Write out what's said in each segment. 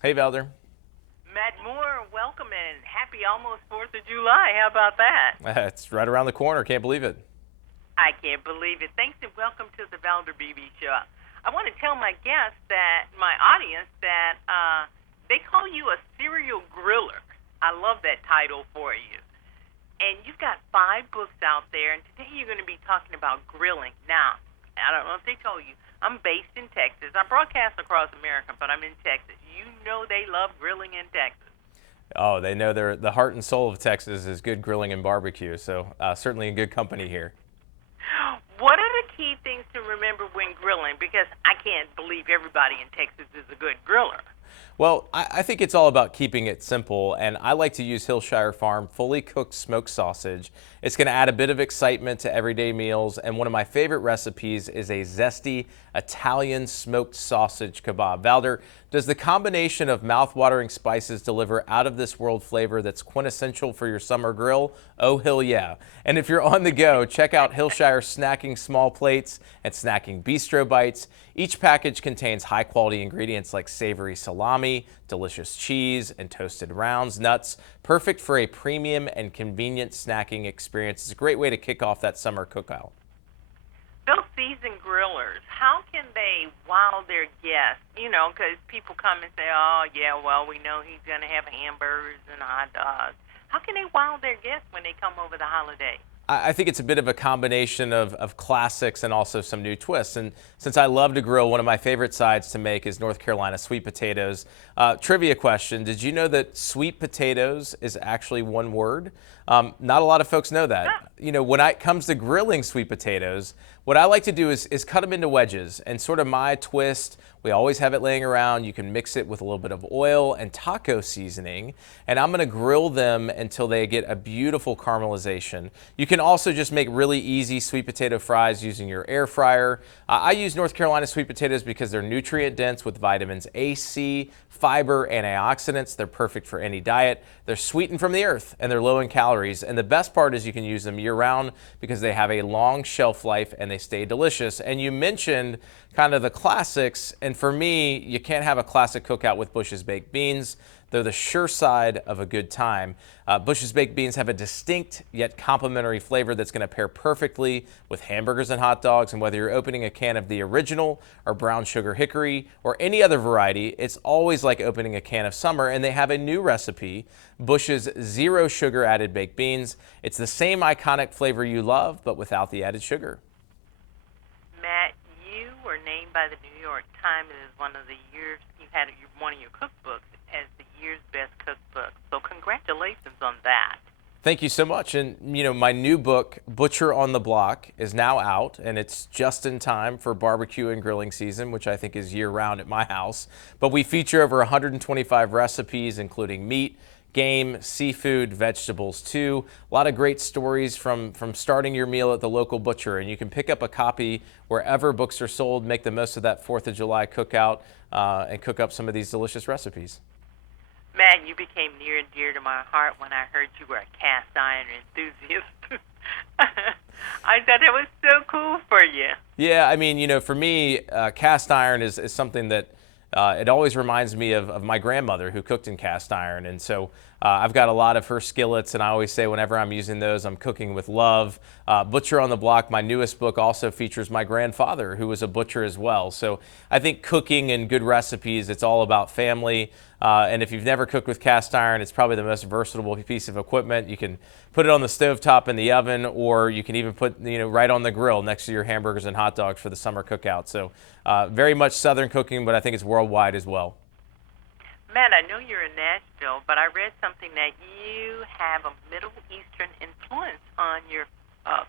Hey, Valder. Matt Moore, welcome and happy almost 4th of July. How about that? It's right around the corner. Can't believe it. I can't believe it. Thanks and welcome to the Valder BB Show. I want to tell my guests that, my audience, that they call you a serial griller. I love that title for you. And you've got 5 books out there, and today you're going to be talking about grilling. Now, I don't know if they told you, I'm based in Texas. I broadcast across America, but I'm in Texas. You know they love grilling in Texas. Oh, they know the heart and soul of Texas is good grilling and barbecue. So certainly in good company here. What are the key things to remember when grilling? Because I can't believe everybody in Texas is a good griller. Well, I think it's all about keeping it simple, and I like to use Hillshire Farm fully cooked smoked sausage. It's going to add a bit of excitement to everyday meals, and one of my favorite recipes is a zesty Italian smoked sausage kebab. Valder, does the combination of mouth-watering spices deliver out-of-this-world flavor that's quintessential for your summer grill? Oh, hell yeah. And if you're on the go, check out Hillshire Snacking Small Plates and Snacking Bistro Bites. Each package contains high-quality ingredients like savory salami, delicious cheese, and toasted rounds, nuts, perfect for a premium and convenient snacking experience. It's a great way to kick off that summer cookout. Those seasoned grillers, how can they wow their guests? You know, because people come and say, oh, yeah, well, we know he's going to have hamburgers and hot dogs. How can they wow their guests when they come over the holiday? I think it's a bit of a combination of classics and also some new twists. And since I love to grill, one of my favorite sides to make is North Carolina sweet potatoes. Trivia question: did you know that sweet potatoes is actually one word? Not a lot of folks know that. You know, when it comes to grilling sweet potatoes, what I like to do is cut them into wedges, and sort of my twist. We always have it laying around. You can mix it with a little bit of oil and taco seasoning, and I'm going to grill them until they get a beautiful caramelization. You can also just make really easy sweet potato fries using your air fryer. I use North Carolina sweet potatoes because they're nutrient dense with vitamins A, C, fiber, antioxidants. They're perfect for any diet. They're sweetened from the earth and they're low in calories. And the best part is you can use them year round because they have a long shelf life and they stay delicious. And you mentioned kind of the classics. And for me, you can't have a classic cookout with Bush's baked beans. They're the sure side of a good time. Bush's baked beans have a distinct yet complementary flavor that's going to pair perfectly with hamburgers and hot dogs. And whether you're opening a can of the original or brown sugar hickory or any other variety, it's always like opening a can of summer. And they have a new recipe, Bush's zero sugar added baked beans. It's the same iconic flavor you love, but without the added sugar. Matt, you were named by the New York Times as one of the years you had one of your cookbooks as the year's best cookbook. So congratulations on that. Thank you so much. And, you know, my new book, Butcher on the Block, is now out, and it's just in time for barbecue and grilling season, which I think is year-round at my house. But we feature over 125 recipes, including meat, game, seafood, vegetables too. A lot of great stories from starting your meal at the local butcher. And you can pick up a copy wherever books are sold. Make the most of that 4th of July cookout and cook up some of these delicious recipes. Matt, you became near and dear to my heart when I heard you were a cast iron enthusiast. I thought it was so cool for you. Yeah, I mean, you know, for me, cast iron is something that it always reminds me of my grandmother who cooked in cast iron. And so I've got a lot of her skillets, and I always say whenever I'm using those, I'm cooking with love. Butcher on the Block, my newest book, also features my grandfather, who was a butcher as well. So I think cooking and good recipes, it's all about family. And if you've never cooked with cast iron, it's probably the most versatile piece of equipment. You can put it on the stovetop in the oven, or you can even put, you know, right on the grill next to your hamburgers and hot dogs for the summer cookout. So very much Southern cooking, but I think it's worldwide as well. Matt, I know you're in Nashville, but I read something that you have a Middle Eastern influence on your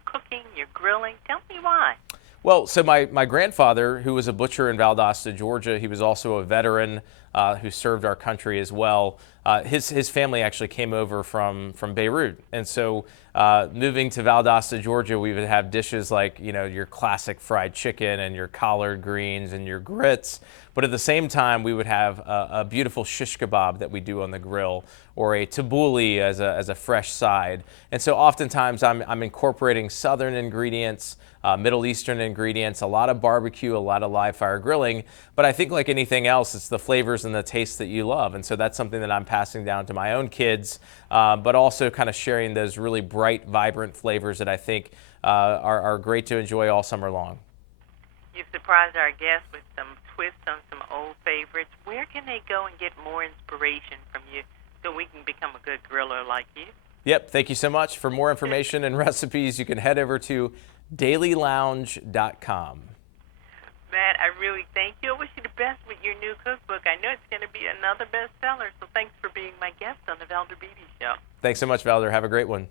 cooking, your grilling. Tell me why. Well, so my grandfather, who was a butcher in Valdosta, Georgia, he was also a veteran who served our country as well. His family actually came over from Beirut. And so moving to Valdosta, Georgia, we would have dishes like, you know, your classic fried chicken and your collard greens and your grits. But at the same time, we would have a beautiful shish kebab that we do on the grill, or a tabbouleh as a fresh side. And so oftentimes I'm incorporating Southern ingredients, Middle Eastern ingredients, a lot of barbecue, a lot of live fire grilling. But I think like anything else, it's the flavors flavors and the tastes that you love. And so that's something that I'm passing down to my own kids, but also kind of sharing those really bright, vibrant flavors that I think are great to enjoy all summer long. You surprised our guests with some twists on some old favorites. Where can they go and get more inspiration from you so we can become a good griller like you? Yep, thank you so much. For more information and recipes, you can head over to dailylounge.com. Matt, I really thank you. I wish you the best with your new cookbook. I know it's going to be another bestseller, so thanks for being my guest on the Valder Beebe Show. Thanks so much, Valder. Have a great one.